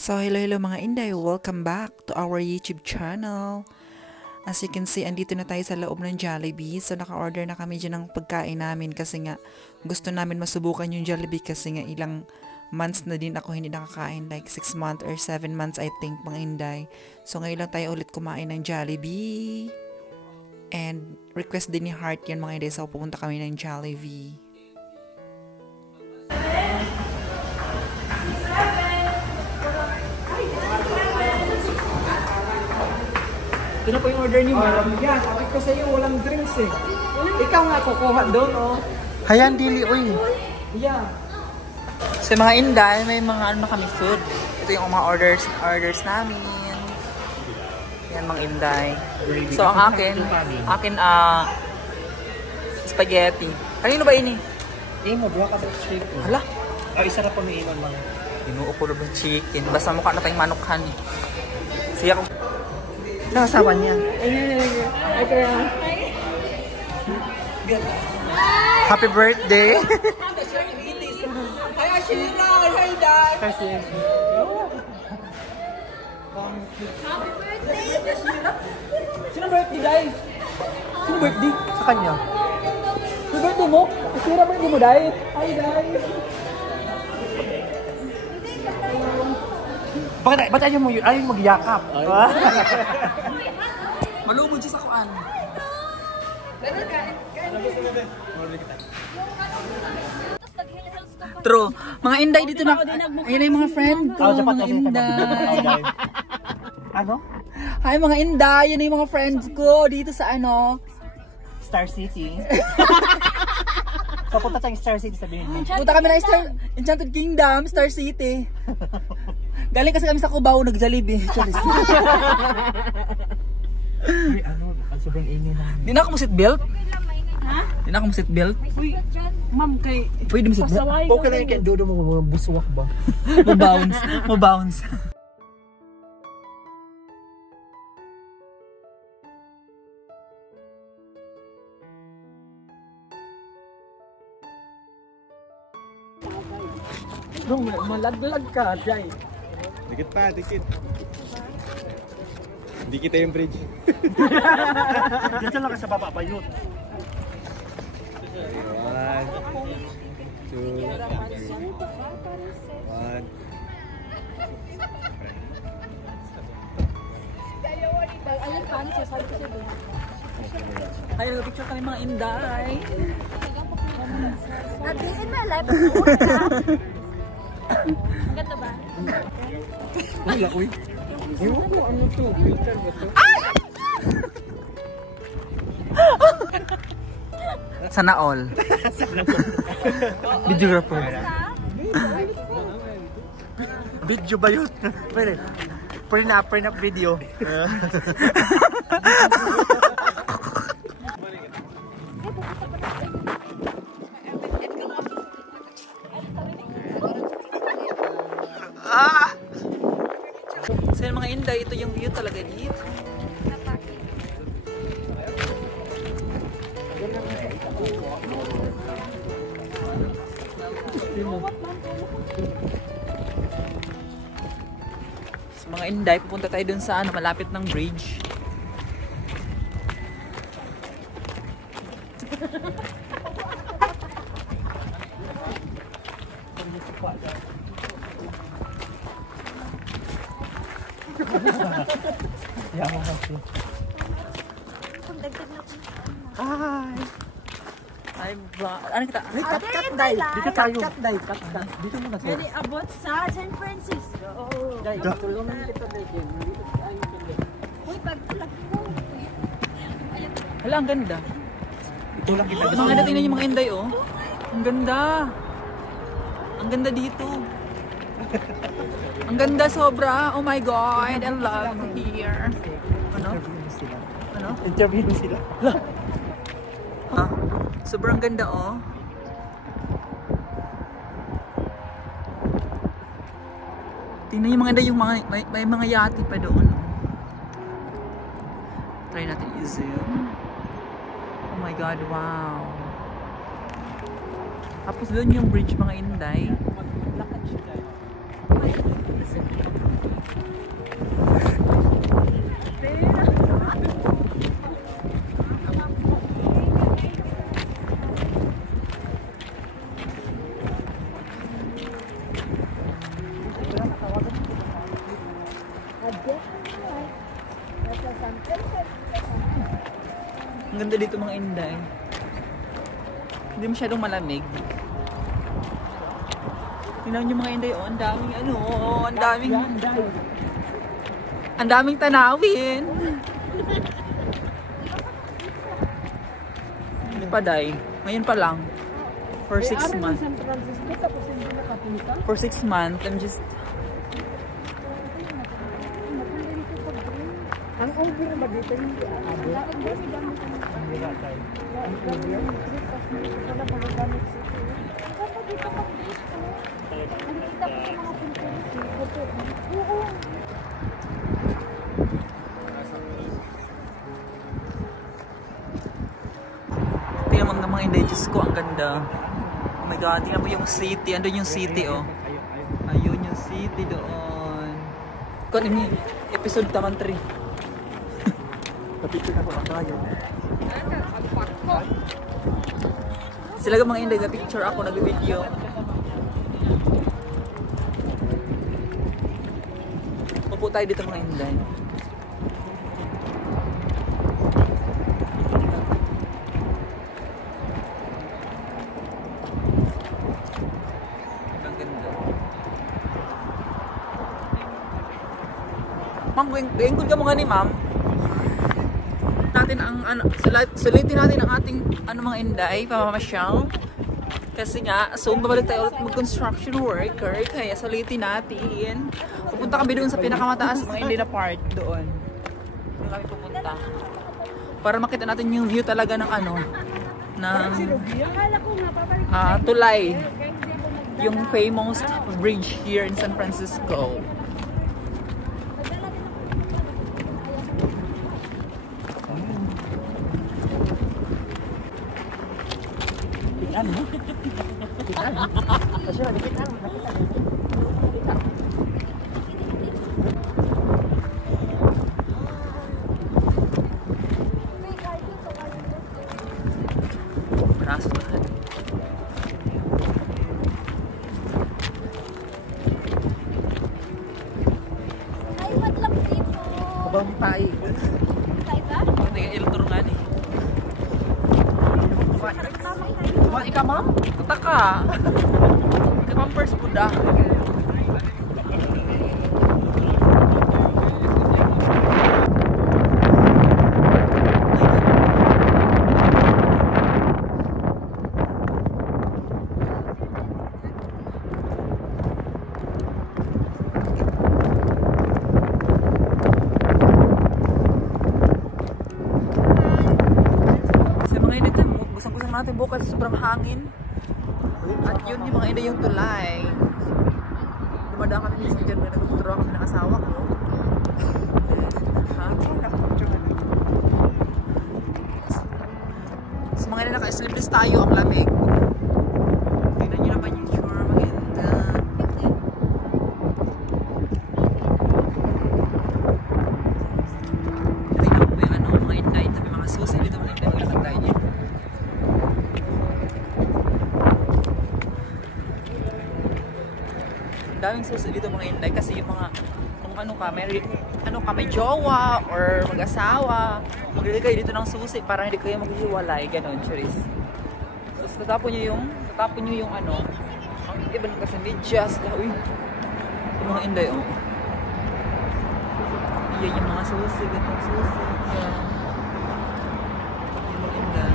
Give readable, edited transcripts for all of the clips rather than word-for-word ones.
So hello mga Inday, welcome back to our YouTube channel. As you can see, andito na tayo sa loob ng Jollibee. So naka-order na kami dyan ng pagkain namin kasi nga gusto namin masubukan yung Jollibee kasi nga ilang months na din ako hindi nakakain, like 6 months or 7 months I think mga Inday. So ngayon lang tayo ulit kumain ng Jollibee. And request din ni Heart yan mga Inday, so pupunta kami ng Jollibee. Ito na po yung order ni Ma'am. Yan, sabi ko sa iyo, walang drinks eh. Ikaw nga kukuha doon, oh. Hayan, dili, uy. Yeah. So mga Inday, may mga ano na kami food. Ito yung mga orders namin. Yan mga Inday. So ang akin spaghetti. Kanino ba ini? Mo, buha ka sa chicken. Hala. Isa na po may inon lang. Inuo ko ng chicken. Basta mukha na tayong manukhan. Siya ko. Nakasawa niya. Happy birthday! Hi, Ashina! Hi, Dad! Kasi... Happy birthday! Sino birthday, Day? Sino birthday? Sa kanya. Sino birthday mo? Sino birthday mo, Day? Hi, Day! Ba't ayaw mo magyakap? Malubod siya sa kuan. True. Mga Inday dito na. Ayun yung mga friend ko. Mga Inday. Ano? Hi mga Inday. Yan yung mga friends ko dito sa ano. Star City. So punta tayong Star City sabihin mo. Punta kami na Enchanted Kingdom, Star City. Galing kasi kami sa Cubao, nag-Jollibee. Uy, ano? Sobrang ingay na. Di na ako mo-seatbelt? Ha? Di na ako mo-seatbelt? Uy, ma'am, kay... Pwede mo-seatbelt? Okay na yung kendo mo, buswak ba? Mabounce. Mabounce. Malaglag ka, Jai. Dikit pa, dikit. Hindi kita yung bridge. Diyan lang ka sa baba, bayot. 1, 2, 1. Ay, nag-picture kami mga Inday. in my life, ang ganda ba? Wala, uy. Ewan mo, ano to? Filter ba to? Sana all. Videographer. Video ba yun? Pwede. Pwede na video. So yung mga Inday, ito yung view talaga dito. So mga Inday, pupunta tayo dun sa ano, malapit ng bridge. Yaman kasi. Hi! Hi, ano kita? Ay, cut, Day. Dito tayo. Cut, Day. Cut. Dito muna sir. Very about sa San Francisco. Day, tulungan kita, Day. Uy, pag-tulak mo. Hala, ang ganda. Ito lang kita. Mga Inday, tingnan yung mga Inday, oh. Ang ganda. Ang ganda dito. Ang ganda sobra. Oh my God, I love here. Ano? Ano? Interview sila. Ah, sobrang ganda, oh. Tingnan yung mga Inday, yung mga, may mga yati pa doon. Oh. Try natin i-zoom. Oh my God, wow. Tapos doon yung bridge mga Inday. Maglakad siya. Ang ganda dito mga Inday. Hindi masyadong malamig. Tingnan niyo mga Inday, oh, ang daming ano, oh, ang daming tanawin. Hindi pa day. Ngayon pa lang. For 6 months. For 6 months, I'm just... Ang over ba dito hindi tingnan mga Inday, Diyos ko, ang ganda. Oh my God, tingnan mo yung city. Andun yung city, oh. Ayun yung city doon. Kung ini episode taman 3. Kapicture na po ang tayo. Sila ka mga Inday, na-picture ako, nag-video. Upo tayo dito mga Inday. Ang ganda. Ma'am, gaingkod ka mga ni ma'am. Natin ang ano, sulitin natin ang ating ano mga Inday, pamamasyal. Kasi nga, soon babalik tayo ulit mag-construction worker, kaya sulitin natin. Pupunta kami doon sa pinakamataas mga Inday na part doon. Doon kami pupunta. Para makita natin yung view talaga ng ano, ng Tulay. Yung famous bridge here in San Francisco. Kasi nakikita lang, nakita. Braso lahat. Ay, madlang dito. Kabang tayo. Tayo ba? Hindi ka ilang turungan eh. Kumain ka, ma'am? Taka. Pampers Buddha. Sa mga init, busang-busang natin bukas, sobrang hangin. At yun yung mga Inday, yung Tulay. Dumadaan kami minsan dyan, nagtuturo kami ng asawa ko. Ha? So mga Inday, naka-sleeveless tayo, ang lamig. Tignan nyo naman yung shore, maganda. Tignan mo yung ano, mga Inday, tabi mga susi dito, mga Inday, maglalakad tayo dito. Daming susi dito mga Inday kasi yung mga kung ano ka, may jowa or mag-asawa, maglagay kayo dito ng susi para hindi kayo maghiwalay, ganon, charis. So tatapon nyo yung ano, ang iban kasi medyas, uy, yung mga Inday, oh. Yan yung mga susi, ganong susi, yan. Yung mga Inday.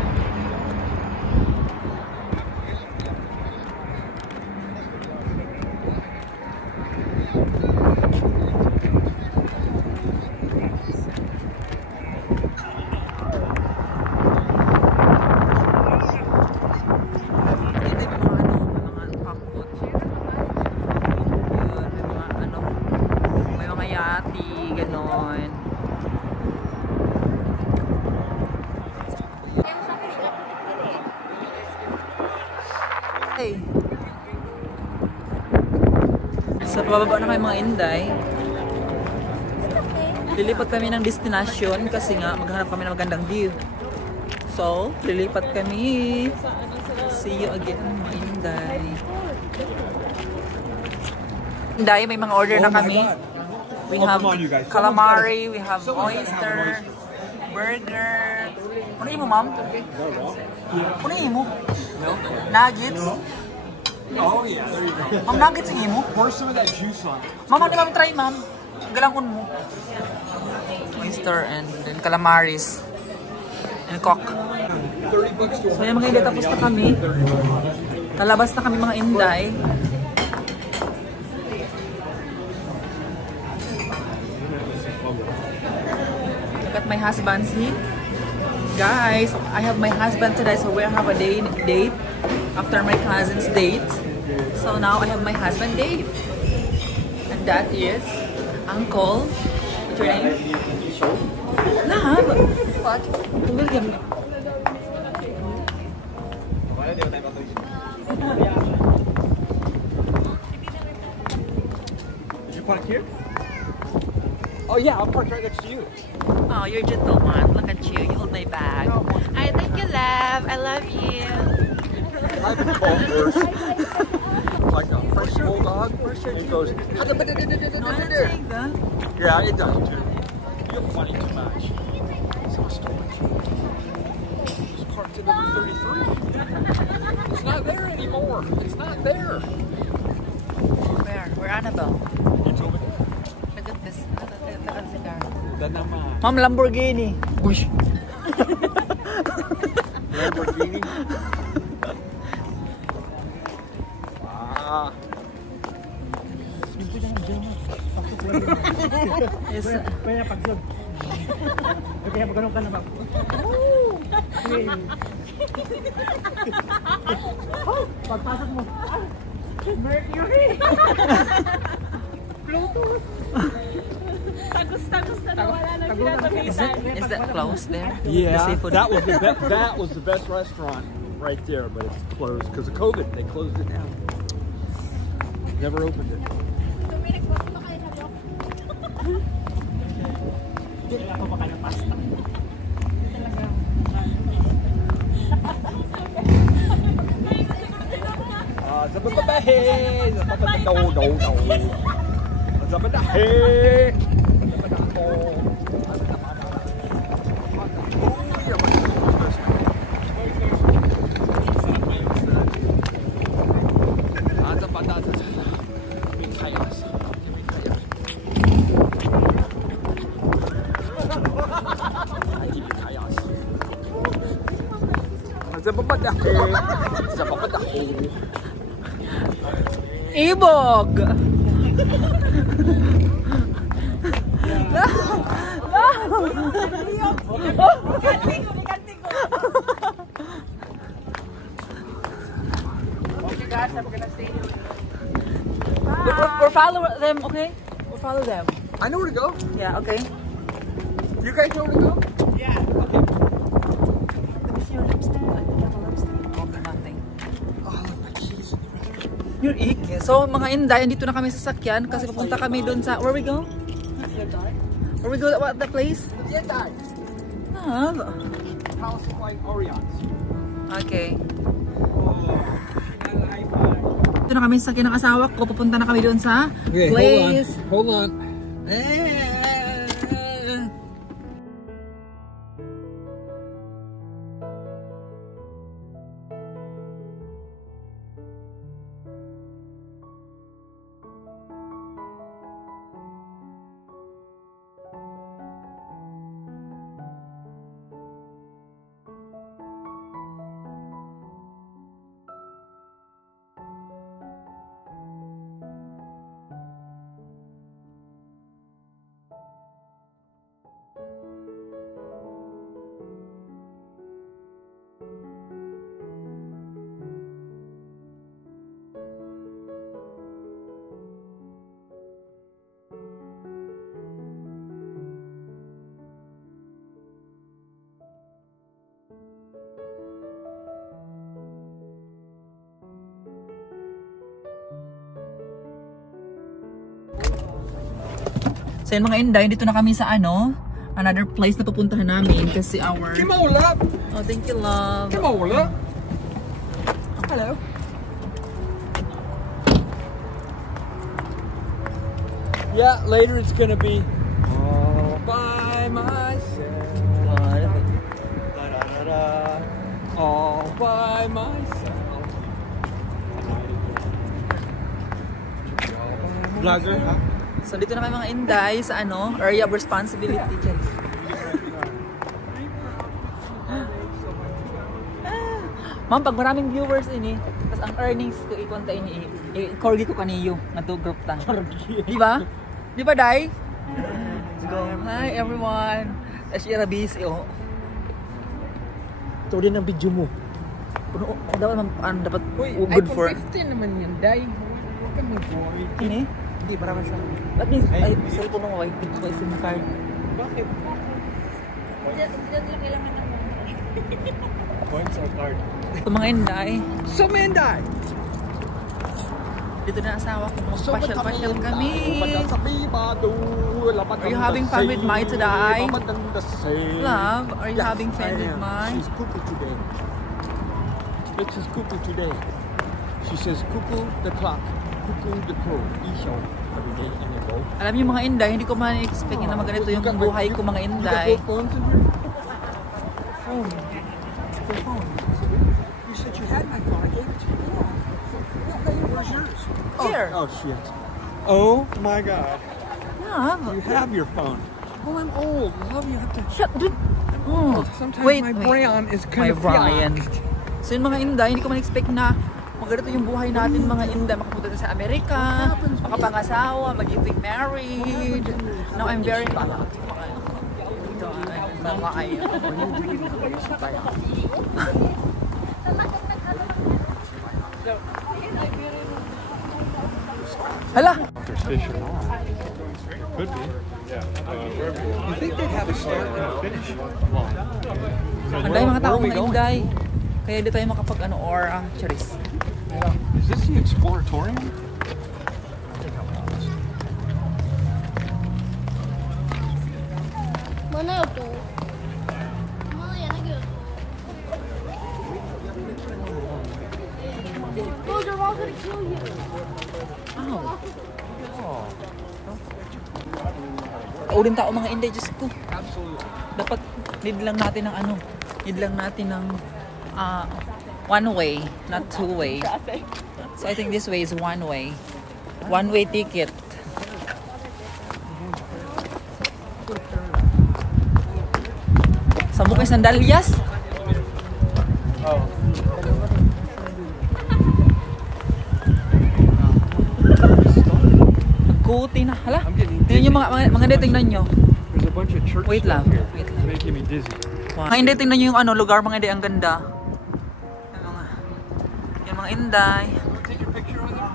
Hey. So, pababa na kayo mga Inday. Lilipat kami ng destination kasi nga maghanap kami ng magandang view. So, lilipat kami. See you again mga Inday. Inday, may mga order na kami. We Oh, have come on, you guys. calamari, we have someone's gotta have an oyster, burger. Ano mo, ma'am? Ano mo? Nuggets? Oh yeah, there you go. Ma'am, nuggets ang mo? Pour some of that juice on. Ma'am, ano ma'am try, ma'am? Galangon mo. Oyster and then calamaris. And cock. $30 to So yan mga inday, tapos na kami. Kalabas na kami mga inday. Look at my husband, see? Guys, I have my husband today, so we have a date after my cousin's date. So now I have my husband date. And that is Uncle. What's your name? Nah, what? William. Did you park here? Oh yeah, I'll park right next to you. Oh, you're gentleman. Look at you. You hold my bag. I thank you, love. I love you. I've been called worse. Like a French bulldog. It goes. No, I'm not saying that. Yeah, it does too. You're funny too much. So stupid. Just parked at number 33. It's not there anymore. It's not there. Where? Where Annabelle? You told me. Look at this. Look at the car. That naman. Ma'am, Lamborghini. Uy. Lamborghini. Ah. Yes. Kaya pag-vlog. Kaya magano'n ka na ba? Pagpasok mo. Mercury! Bluetooth! Tagus na nawala na sila sa Is that closed there? Yeah, The seafood? that was the best restaurant right there, but it's closed because of COVID. They closed it down. Never opened it. Kaya ako baka na pasta. Zabadahe! Zabadahe! Ibog! Okay guys, I'm gonna stay here. We'll follow them, okay? We'll follow them. I know where to go. Yeah, okay. You guys know where to go? Yeah. Okay. Let me see your lipstick. I think you have a lipstick. Okay, nothing. Your ik. So, mga inday, andito na kami sa sakyan kasi papunta kami doon sa... Where we go? Where we go? What the place? Jedi. Ah, House of White Oreos. okay. Dito na kami sa sakyan ng asawa ko. Papunta na kami doon sa place. Hold on. So yun mga inday, dito na kami sa another place na pupuntahan namin kasi our... Come on, love. Oh, thank you, love. Come on, love. Hello. Yeah, later it's gonna be all by myself. Da-da-da-da. All by myself. Vlogger, huh? So dito na kami mga Inday sa area of responsibility. Ma'am, pag maraming viewers ini, tapos ang earnings ko ikonta ini, i-corgi ko kaniyo nga to group ta. Di ba? Di ba, Day? Let's go. Hi everyone. Ashira busy oh. Ito rin ang video mo. Puno dapat Uy, good for. iPhone 15 naman yan, Day. Huwag kang mag-worry. Ini? Hindi, marami sa akin. At least, ay, cellphone ko kay dito ko SIM card. Bakit? Points are card. Ito mga Inday. Sumenday! Dito na asawa ko. Pasyal-pasyal kami. Are you having fun with Mai today? Love, are you Yes, having fun I with am. Mai? She's cuckoo today. It's his cuckoo today. She says cuckoo the clock, cuckoo the crow. Ishaw every day in the boat. Alam niyo mga Inday, hindi ko man expect na maganito yung buhay ko mga Inday. You got both phones in here? Phone. The phone. You said you had my phone. I gave it to you. Where's yours? Here. Oh shit. Oh my god. Love. You have your phone. Well, I'm old. Love, you have to. Shut dude. Sometimes Wait, my wait. brain is kind My of Brian. blocked. So yun mga Inday, hindi ko man expect na maganito yung buhay natin mga Inday. Makapunta tayo sa Amerika, makapangasawa, mag-getting married. Now I'm very happy. Hala! There's fish or not. Could be. You think they'd have a start and a finish? Anday mga tao mga Inday. Kaya di tayo makapag or ang charis. Is this the Exploratorium? Mana itu? Mana yang lagi? Oh, they're all gonna kill you. Kauling tao mga Inday, Diyos ko. Absolutely. Dapat need lang natin ng need lang natin ng one way, not two way. So I think this way is one way. One way ticket. Sa mukha sandalyas. Kuti na. Hala. Tingnan nyo mga Inday, tingnan nyo. There's a bunch of church Wait stuff lang, here. wait lang. Making me dizzy. Mga Inday, tingnan nyo yung lugar mga Inday, ang ganda. Yung mga Inday. Take a picture with her?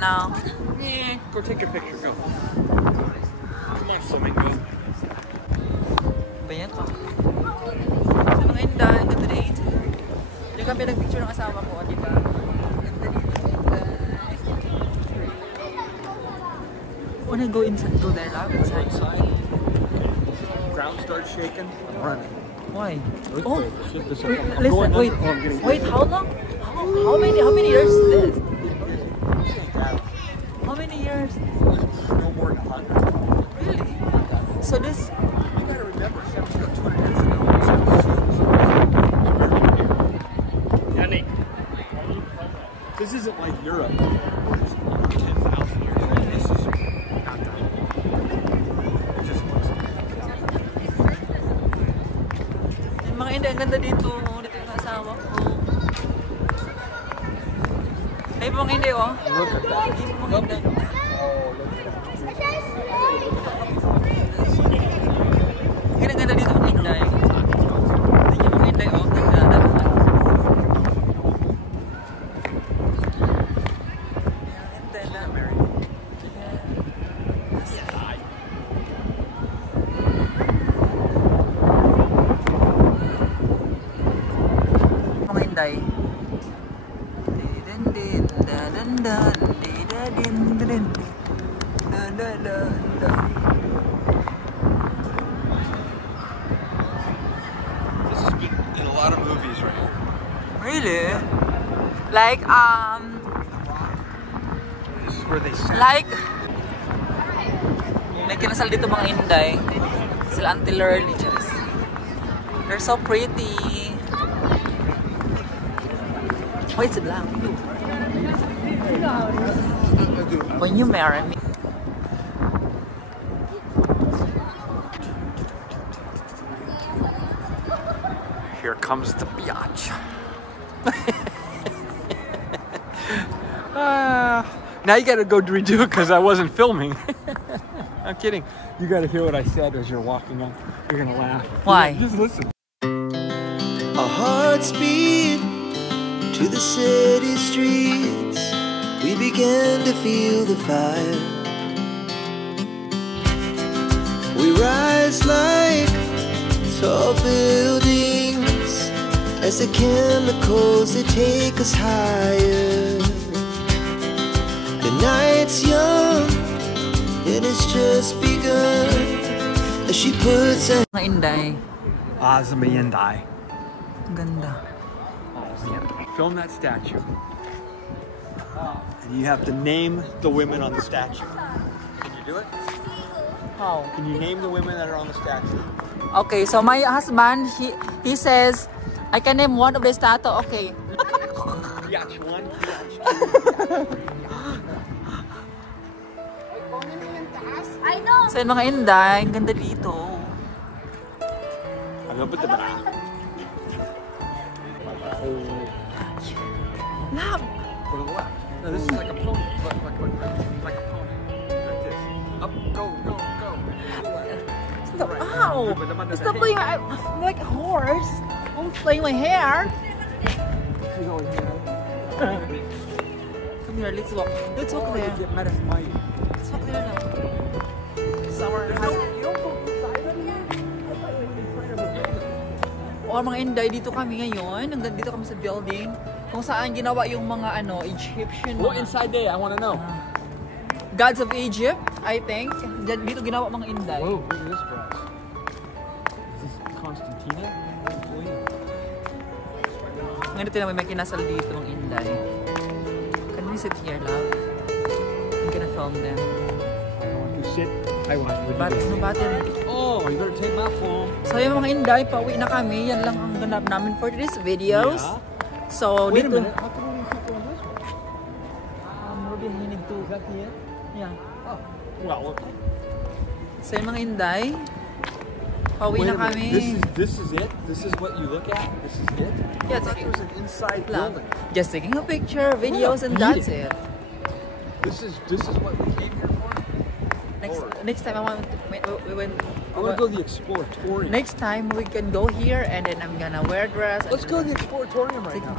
No. Yeah. Go take a picture. Go. Come on, Flamingo. Ba yan pa? So mga Inday, ang ganda dito. Yung kami nag-picture ng asawa ko, di ba? Ganda dito, Inday. Wanna go inside? Go there, love? Inside. Ground starts shaking. I'm running. Why? Oh, Oh, shit, this wait, I'm listen, going wait, under- oh, I'm getting wait, how long? How many years is this? How many years? no more than 100. Really? So this, You gotta remember, 200 years ago. Yannick. This isn't like Europe. Where it's 10,000 years old. This is not that old. It just looks yung mga Inday, ang ganda dito. Dito yung asawa ko. Ay, mga Inday, oh. Look at that. Ay, mga Inday. Ang ganda dito mga Inday. Tingnan yung mga Inday, oh. Ganda. Inday na. Mga Inday. Din din da dan dan di da din din da da da da. This has been in a lot of movies right here. Really? Like This is where they sat. like kinasal dito mga Inday. Sila Auntie Lurly. They're so pretty. Wait, it's black. When you marry me. Here comes the biatch. Now you gotta go redo it because I wasn't filming. I'm kidding. You gotta hear what I said as you're walking up. You're gonna laugh. Why? Just listen. Our hearts beat to the city streets. We began to feel the fire. We rise like tall buildings as the chemicals they take us higher. The night's young and it's just begun as she puts her Mga Inday. Azamiyandai. Ang ganda. Film that statue. And you have to name the women on the statue. Can you do it? How? Can you name the women that are on the statue? Okay, so my husband, he says, I can name one of the statue. Okay. Biatch 1, biatch 2. I know. So yun mga Inday, ang ganda dito. I'm gonna put the bra. Love. Go to the left. No, this is like a pony. Like a pony. Like this. Up, go, go, go. Stop. Ow! Stop playing my, I'm like a horse. I'm playing my hair. Come here, let's walk. Let's walk there. Let's walk there now. Sour O mga Inday, dito kami ngayon. Dito kami sa building kung saan ginawa yung mga Egyptian. What inside there? I want to know. Gods of Egypt, I think. Dito ginawa mga Inday. Whoa, look at this dress. Is this Constantina? Ngayon ito naman may kinasal dito ng Inday. Can we sit here, love? I'm gonna film them. I want to sit. I want to Battery. Oh, you better take my phone. So yung mga Inday, pauwi na kami. Yan lang ang ganap namin for this videos. Yeah. So Wait a dito. minute. How come we keep going this way? Maybe you need to. Is that the end? Yeah. Oh. Well, okay. So yung mga Inday, pauwi Wait na a minute. kami. This is it? This is what you look at? This is it? Yeah, I thought there was an inside building. Just taking a picture, videos, and Not that's eating. it. This is what we came here for? Next time I want to, we went. I want to go to the Exploratorium. Next time we can go here and then I'm gonna wear a dress. Let's go to the Exploratorium right now.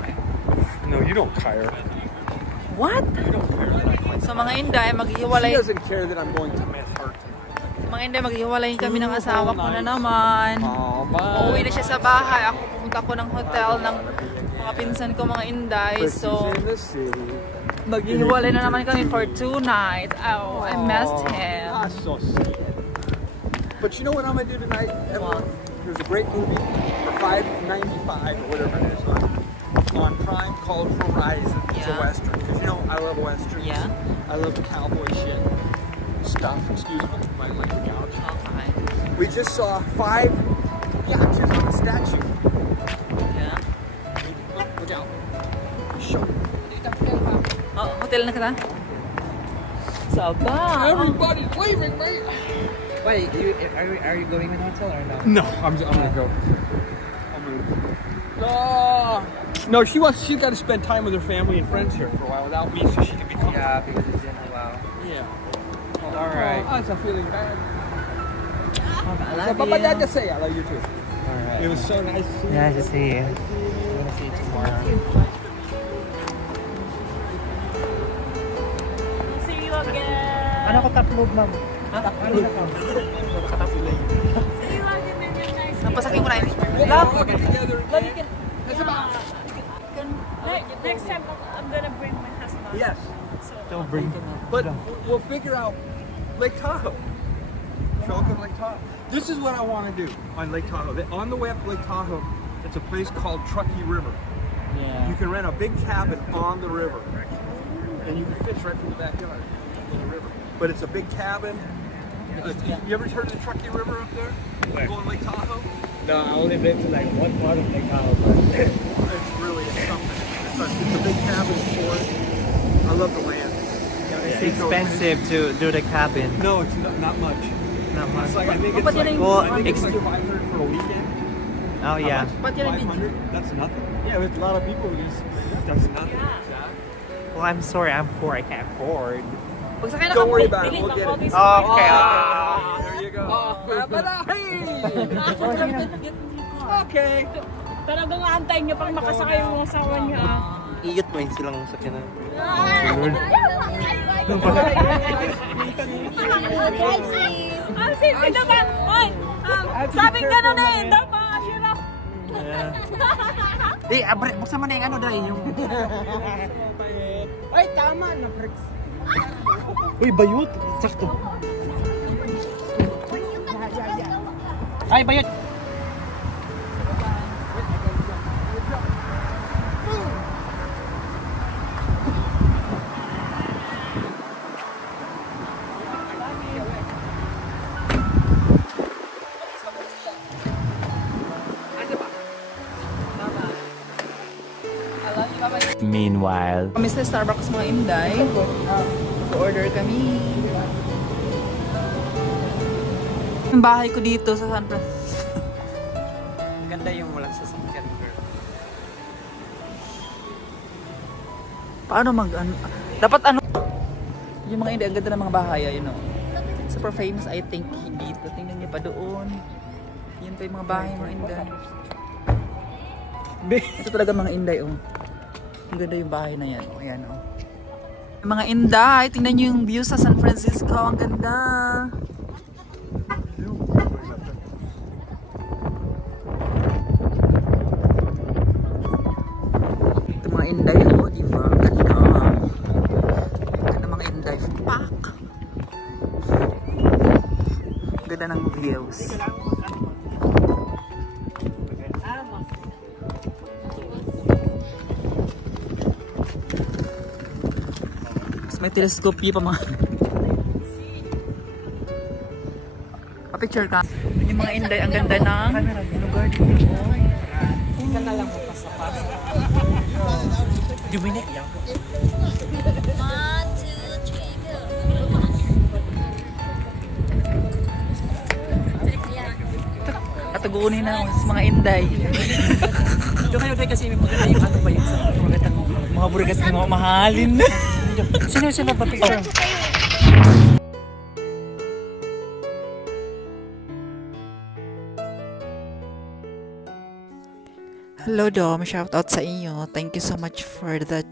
No, you don't care. What? You don't care. So mga Inday, She maghihiwalay. doesn't care that I'm going to miss her. Mga Inday, maghihiwalay kami ng asawa ko na naman. Oh, bye. Uuwi na siya sa bahay. Ako pumunta ko ng hotel ng mga pinsan ko mga Inday. So in the city. maghihiwalay na naman kami for 2 nights. Oh, I missed him. That's so sweet. But you know what I'm gonna do tonight, everyone? There's a great movie for $5.95 or whatever it is on Prime called Horizon. It's a Yeah. western. Because you know I love westerns. Yeah. I love the cowboy shit stuff. Excuse me, my couch. Okay. We just saw 5 yachts on a statue. Yeah. Look out. Show. Oh, hotel na kita? Saba. Everybody's waving, mate. Wait, are you going to the hotel or no? No, I'm gonna go. I'm gonna. No, she's got to spend time with her family and friends here for a while without me, so she can be comfortable. Yeah, because it's been a while. Yeah. All right. Oh, I'm feeling bad. I But my dad just say I love you too. All right. It was so nice to see you. Nice to see you. I'm gonna see you tomorrow. See you again. Ano ko top move, ma'am? See you again, nice. Napasakin ko na yun. We'll all get together. Love, you can. Next time I'm gonna bring my husband. Yes, Don't bring. but we'll figure out Lake Tahoe. Show up in Lake Tahoe. This is what I want to do on Lake Tahoe. On the way up to Lake Tahoe, it's a place called Truckee River. Yeah. You can rent a big cabin on the river, and you can fish right from the backyard in the river. But it's a big cabin, You ever heard of the Truckee River up there? Where? Going Lake Tahoe? No, I only been to like one part of Lake Tahoe. It's really something. It's a big cabin fort. I love the land. It's expensive to do the cabin. No, it's not much. Not much. It's like, I think it's But like, yun Well, I think it's like ex- 500 for a weekend. Oh yeah. But yun ang 500? That's nothing. Yeah, with a lot of people, that's nothing. Well, I'm sorry, I'm poor. I can't afford. Pagsakay na Don't ka, worry Mike. about it. Dili, We'll get it. Okay. There you go. Okay. Talagang aantayin niya pang makasakay yung asawa niya. Iyot mo yun silang sa kinan. Ang simple naman. Oy, sabing gano'n eh. Dapat hirap. Abre, buksan mo na yung ano dahil yung... Ay, tama na, Bricks. Uy, bayot! Sakto! Ay, bayot! Meanwhile, Kami sa Starbucks mga Inday. Order kami. Yung bahay ko dito sa San Francisco. ganda yung walang sasakyan, girl. Paano ano? Dapat ano? Yung mga Inday, ang ganda ng mga bahay, you know. Super famous, I think, dito. Tingnan niyo pa doon. Yan pa yung mga bahay, mga Inday. Ito talaga mga Inday, oh. Ang ganda yung bahay na yan. O, yan, oh. Yung mga Inday, tingnan nyo yung view sa San Francisco. Ang ganda. Ito mga Inday, oh, diba? Ang ganda. Ang ganda mga Inday. Pak! Ang ganda ng views. May telescope pa mga pa-picture ka. Yung mga Inday, ang ganda ng lugar dito. Ika na lang mo pasapas. Dominic yan. 1, 2, 3, go. Katagunin na sa mga Inday. Ito kayo tayo kasi may maganda yung ano ba yun sa mga burgas na mga mahalin. Sino ba picture? Hello Dom, shout out sa inyo. Thank you so much for that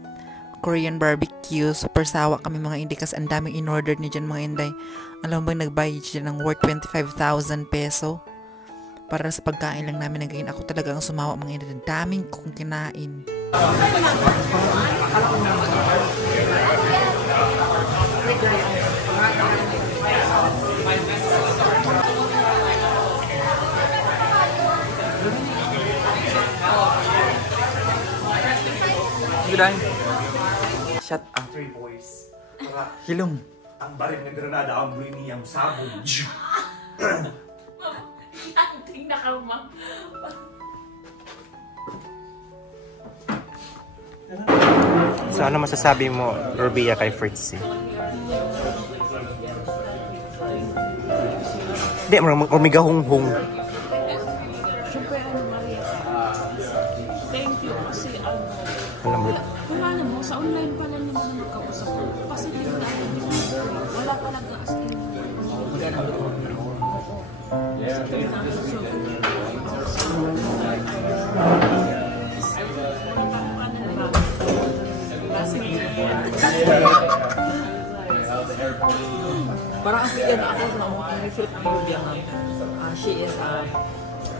Korean barbecue. Super sawa kami mga Inday kasi ang daming in-order ni dyan mga Inday. Alam mo bang nagbayad dyan ng worth 25,000 peso? Para sa pagkain lang namin nagayin. Ako talaga ang sumawa mga Inday. Daming kong kinain. Gudang. Shut up. Three boys. Hilong. Ang baril na granada ang buhay niyang sabon. Tingnan ka, ma. So ano masasabi mo, Rubia, kay Fritzy? Hindi, umigahong-hong. Siyempre, Maria. Thank you kasi Alam mo, wala naman, sa online pa lang naman ang magkausap ko. Positive na ako yung wala talaga as in. Parang ang yan ako sa mga refer ng Rubia nga. She is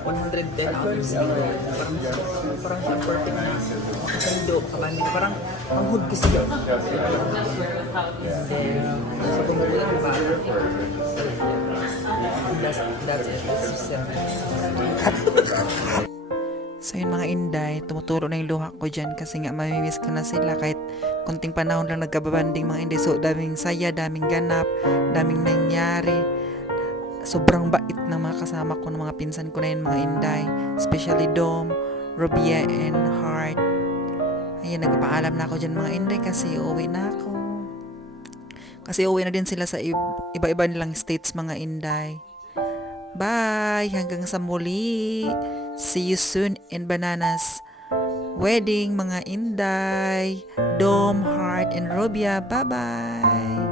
110 out of 0. Parang siya perfect na makasando, makabandi. Parang ang hood kasi yun. Sa bumulang ba? That's it. That's it. So yun mga Inday, tumuturo na yung luha ko dyan kasi nga mamimiss ko na sila kahit konting panahon lang nagkababanding mga Inday. So daming saya, daming ganap, daming nangyari, Sobrang bait ng mga kasama ko, ng mga pinsan ko na yun, mga Inday. Especially Dom, Robia, and Heart. Ayan, nagpapaalam na ako dyan mga Inday kasi uuwi na ako. Kasi uuwi na din sila sa iba-iba nilang states mga Inday. Bye! Hanggang sa muli. See you soon in Bananas wedding mga Inday, Dom, Heart, and Robia. Bye-bye!